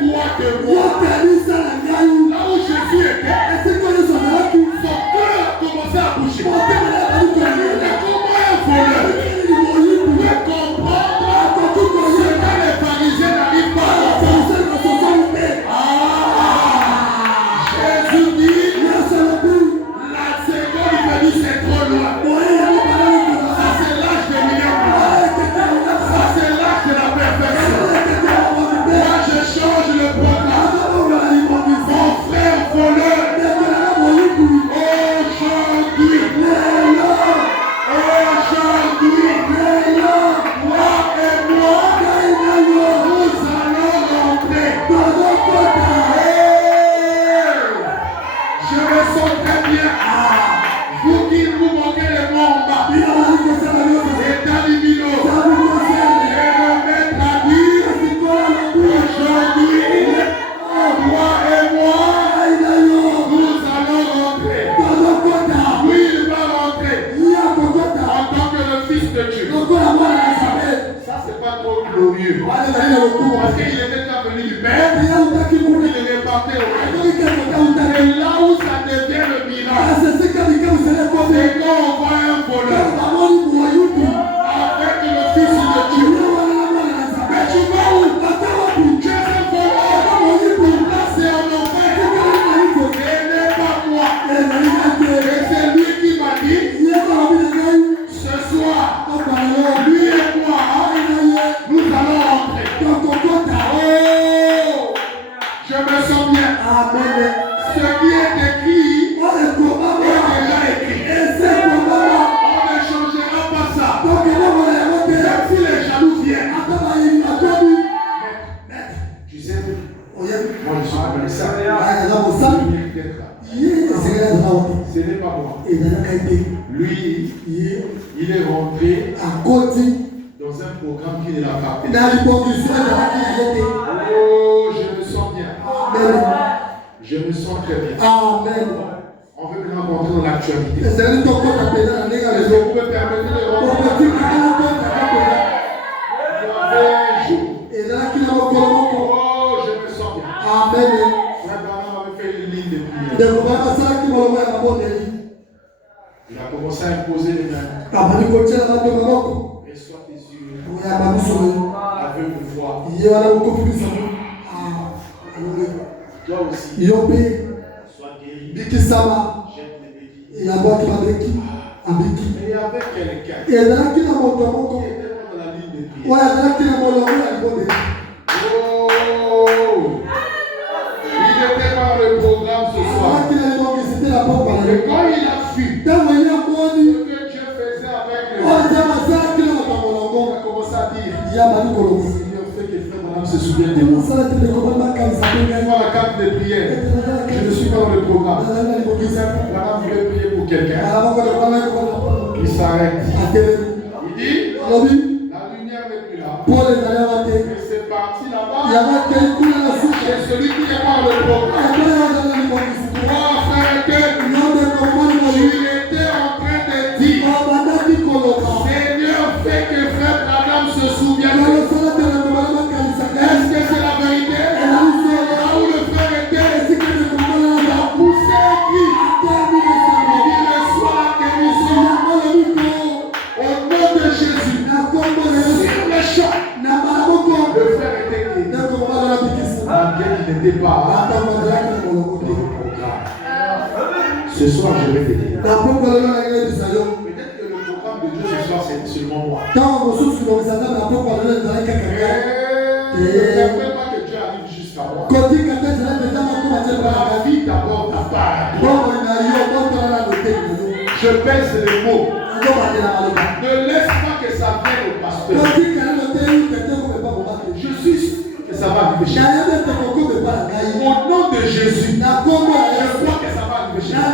toi de moi. Là où Jésus était, son cœur a commencé à bouger. Mais comment un voleur peut comprendre ce que les pharisiens n'arrivent pas à comprendre? Jésus dit, la seconde venue c'est trop loin. Ça c'est l'âge des miracles. Ça c'est l'âge de la perfection. Moi je change le programme. Mon frère voleur, aujourd'hui, toi et moi, nous allons rentrer. Je me sens très bien. Vous qui vous manquez les mots en bas, état divino, et remettre à dire, aujourd'hui, toi et moi, nous allons rentrer. Oui, il va rentrer en tant que le Fils de Dieu. Ça, c'est pas trop glorieux. Parce qu'il était déjà venu du Père, il est reparti au Père. Et là où ça devient le miracle, c'est quand on voit un voleur avec le Fils de Dieu. Mais tu vas où? Tu es un voleur. Là, c'est en enfer. Et n'est pas moi. Et c'est lui qui m'a dit, ce soir, lui et moi, nous allons rentrer. Oh, je me sens bien. Ce qui est écrit est déjà écrit. On ne changera pas ça. Même si les jaloux viennent. Maître, tu sais, moi je suis comme ça. Ce n'est pas moi. Lui, il est rentré dans un programme qui ne l'a pas fait. Oh, je me sens bien. Je me sens très bien. Amen. On veut maintenant rentrer dans l'actualité. Est-ce que vous me permettez de rentrer? Il y avait un jour. Oh, je me sens bien. Amen. Frère Branham avait fait une ligne de prière. Il a commencé à imposer les mains. Et soit tes yeux. Aveugle de foi. Toi aussi. Sois guéri. Jette les béquilles. Mais il y avait quelqu'un qui était dans la ligne de prière. Oh! Il était dans le programme ce soir. Et quand il a vu ce que Dieu faisait avec lui, il a commencé à dire, Seigneur, fais que frère Branham se souvienne de moi. Moi, la carte de prière, je ne suis pas dans le programme. Branham voulait prier pour quelqu'un. Il s'arrête. Il dit, la lumière n'est plus là. Et c'est parti là-bas. C'est celui qui est dans le programme. Toi, frère, tu étais en train de dire, Seigneur, fais que frère Branham se souvienne de moi. Est-ce que c'est la vérité? Là où le frère était, il a poussé un cri. Il dit, reçois la guérison. Au nom de Jésus. Sur le champ. Le frère était guéri. Bien qu'il n'était pas dans le programme. Ce soir, je vais te dire. Peut-être que le programme de Dieu ce soir, c'est seulement moi. Ne t'appelle pas que Dieu arrive jusqu'à moi. La vie d'abord t'apparaît. Je pèse les mots. Ne laisse pas que ça vienne au pasteur. Je suis sûr que ça va arriver chez moi. Au nom de Jésus, je crois que ça va arriver chez moi.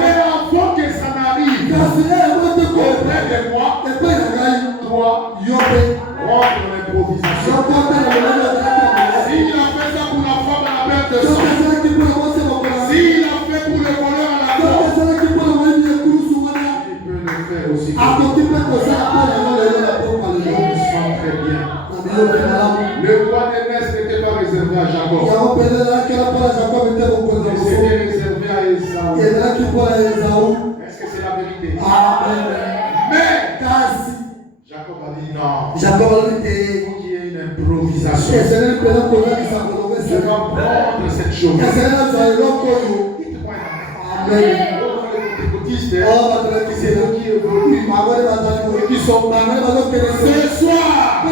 Mais avant que ça n'arrive, auprès de moi, toi, rentre dans l'improvisation. S'il a fait ça pour la femme à la perte de sang, s'il a fait pour le voleur à la mort, il peut le faire aussi. Je me sens très bien. Le roi des messes n'était pas réservé à Jean. Jacob. Mais c'était réservé à Esaü. Est-ce que c'est la vérité? Mais Jacob a dit non. Il faut qu'il y ait une improvisation. Je dois prendre cette chose. Dites-moi Amen. C'est eux qui évoluent. Qui sont ce soir.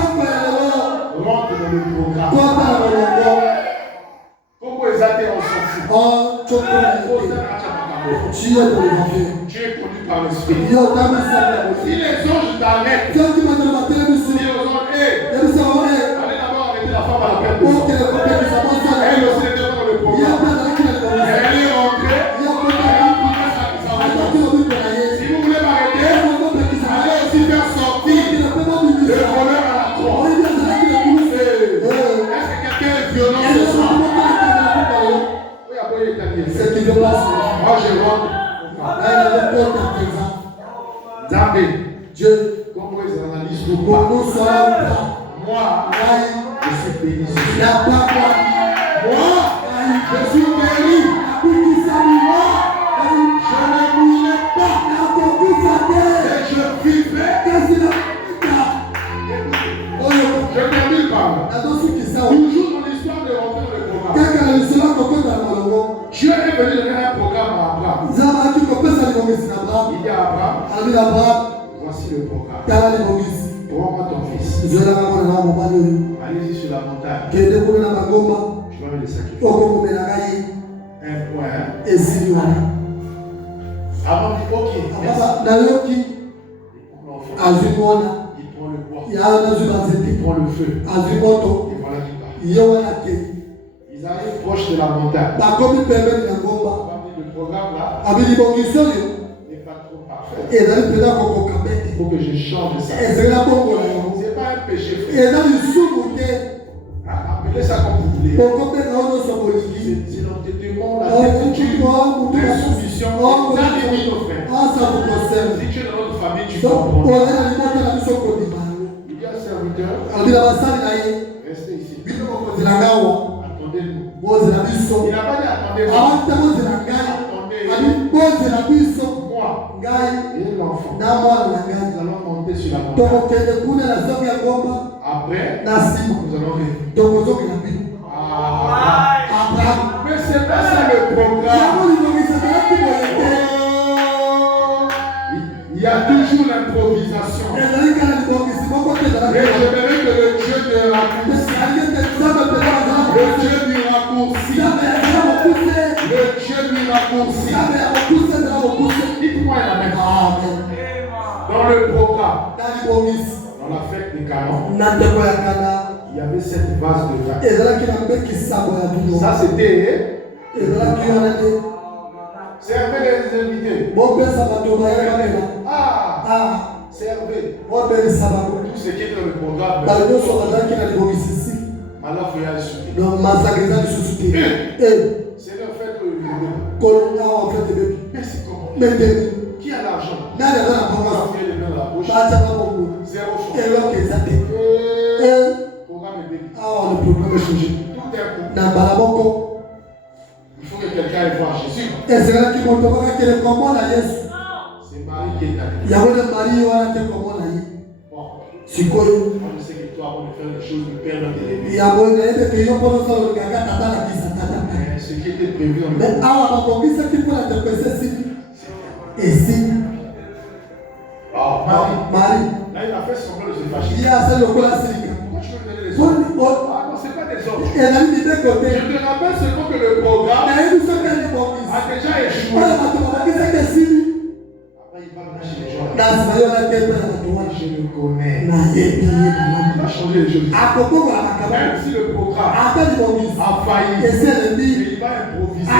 Rentre dans le programme. Comment les athées en sont fous? Tu es connu par l'esprit. Si les anges t'arrêtent, si les anges, allez d'abord arrêter la femme à la peine de sang. Elle aussi n'était pas dans le programme. Elle est rentrée. Si vous voulez m'arrêter, allez aussi faire sortir le voleur à la croix. Est-ce que quelqu'un est violent ce soir? Moi je rentre. David, Dieu, comment ils analysent tout pas. Moi, je suis béni. Moi, je suis béni. Je ne mourrai pas. Et je vivrai. Je termine par là. Toujours mon histoire de rentrer dans le programme. Dieu est venu donner un programme à Abraham. Il dit à Abraham, voici le programme. Prends-moi ton fils. Allez-y sur la montagne. Tu vas me le sacrifier. Un point. Avant dit ok. Il prend le bois. Il prend le feu. Et voilà qui part. Ils arrivent proche de la montagne. Le programme là n'est pas trop parfait. Il faut que je change ça. Ce n'est pas un péché, frère. Appelez ça comme vous voulez. C'est l'entêtement, la déconduite, l'insoumission. Si tu es dans notre famille, tu comprends. Il y a un serviteur. Restez ici. Attendez-nous. Il n'a pas dit attendez-moi. Moi et l'enfant. Nous allons monter sur la montagne. Après, nous allons venir. Mais c'est pas ça le programme. Il y a toujours l'improvisation. Et je verrai que le Dieu de raccourci. Le Dieu du raccourci. Le Dieu du raccourci. Dites-moi la même. Dans le programme, dans la fête des canons, il y avait cette vase de vin. Ça c'était. Servez les invités. Servez. Tout ce qui est dans le programme. Alors il y a le soutien. C'est le fait que mais c'est comment? Qui a l'argent? Qui a les mains dans la poche? Zéro franc. Programme est béni. Tout est coup. Il faut que quelqu'un aille voir Jésus. C'est Marie qui est allée. Je sais que toi, avant de faire les choses, le Père va t'élever. Ce qui était prévu dans le monde. Marie. Là, il a fait semblant de se fâcher. Pourquoi tu veux me donner les ordres? Non, ce n'est pas des ordres. Je te rappelle seulement que le programme a déjà échoué. Je le connais. Il va changer les choses. Même si le programme a failli, il va improviser.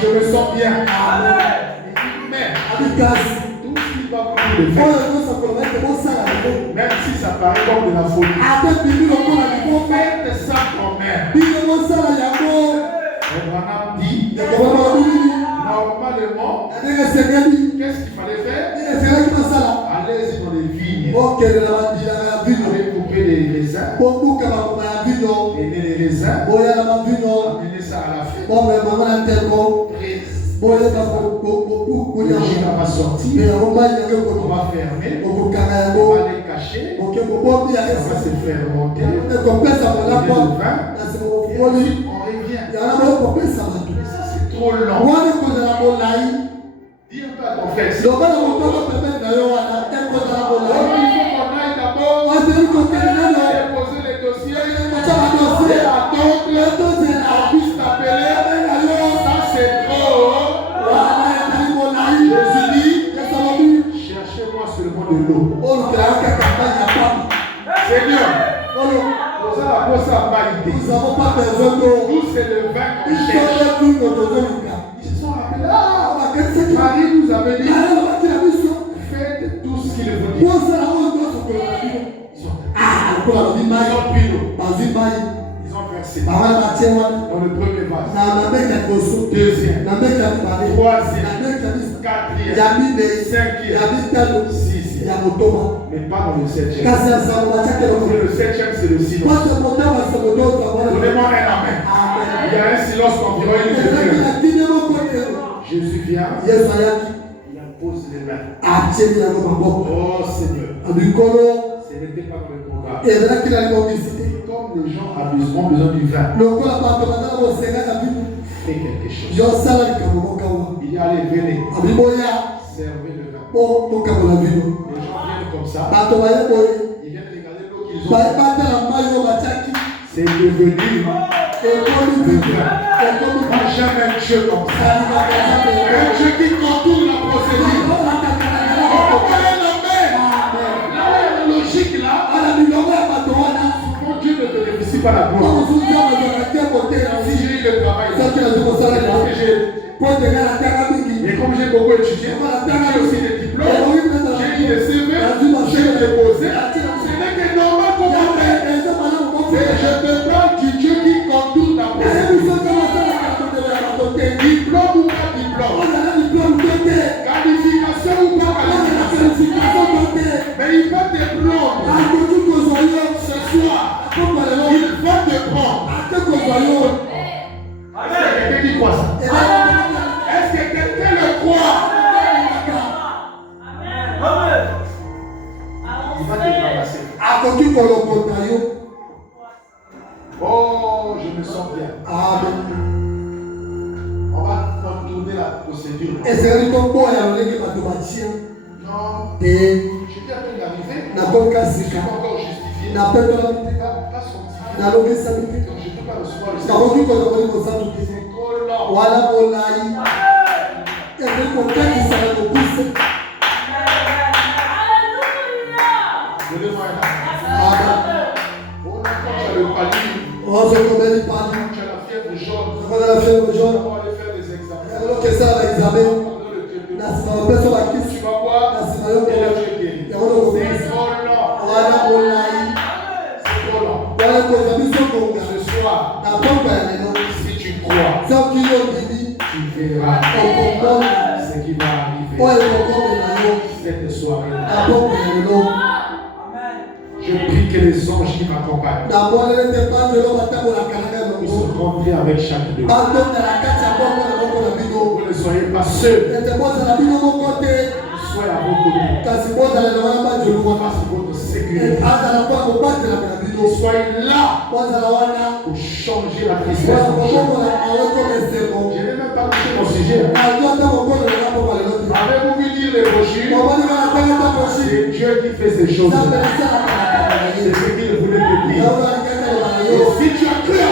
Je me sens bien. Mais tout ce qu'il va vouloir le faire, même si ça paraît comme de la folie, faites ça quand même. Abraham dit, normalement, qu'est-ce qu'il fallait faire? Allez-y dans les vignes. Allez couper les raisins. Et les raisins magasin, amener ça à la fête. Le gîte va sortir, on va fermer, on va les cacher, ça va se faire monter, le vin, et on revient. Ça c'est trop long. Dis un peu à ton frère. Il faut qu'on aille d'abord déposer les dossiers et attendre qu'on puisse t'appeler. Ça c'est trop. Jésus dit, cherchez-moi seulement de l'eau. Seigneur, nous n'avons pas besoin d'eau. Nous c'est le vin qu'on cherche. Ils se sont rappelés. Marie nous avait dit, faites tout ce qu'il vous dit. Ils ont versé dans le premier vase, deuxième, troisième, quatrième, cinquième, sixième, mais pas dans le septième. Le septième c'est le silence. Donnez-moi un amen. Il y a un silence qu'environ une demi-heure. Jésus vient, il impose les mains. Oh Seigneur, ce n'était pas dans le programme. Comme les gens ont besoin du vin, fais quelque chose. Il y a les venez, servez le vin. Les gens viennent comme ça, ils viennent regarder l'eau qu'ils ont. C'est devenu le vin. Moi j'aime un Dieu comme ça. Un Dieu qui contourne la procédure. La logique là, souvent Dieu ne bénéficie pas la gloire. Si j'ai eu le travail, et comme j'ai beaucoup étudié, j'ai aussi des diplômes, j'ai eu des CV, j'ai déposé. Ce n'est que normal qu'on m'appelle. Je te parle du Dieu qui contourne la procédure. Diplôme ou pas diplôme, qualification ou pas qualification, mais il va te prendre ce soir. Il va te prendre. Est-ce que quelqu'un qui croit ça? Est-ce que quelqu'un le croit? Il va te ramasser. Oh, je me sens bien. Amen. On va contourner la procédure. Non. Je viens à peine d'arriver. Je ne suis pas encore justifié. Pas sorti. Donc je ne peux pas recevoir le Seigneur. C'est trop long. Donnez-moi un amen. Quand tu as le palier, tu as la fièvre jaune, on va aller faire des examens. Tu vas voir, et là tu es guéri. C'est trop long. C'est trop long. Ce soir, si tu crois, tu verras ce qui va arriver cette soirée. Je prie que les anges qui m'accompagnent puissent rentrer avec chaque deux. Vous ne soyez pas seuls. Soyez à vos côtés. Fasse votre sécurité. Soyez là pour changer la tristesse. Je n'ai même pas touché mon sujet. Avez-vous vu lire les brochures? C'est Dieu qui fait ces choses. C'est ce qu'il voulait te dire. Et si tu as cru à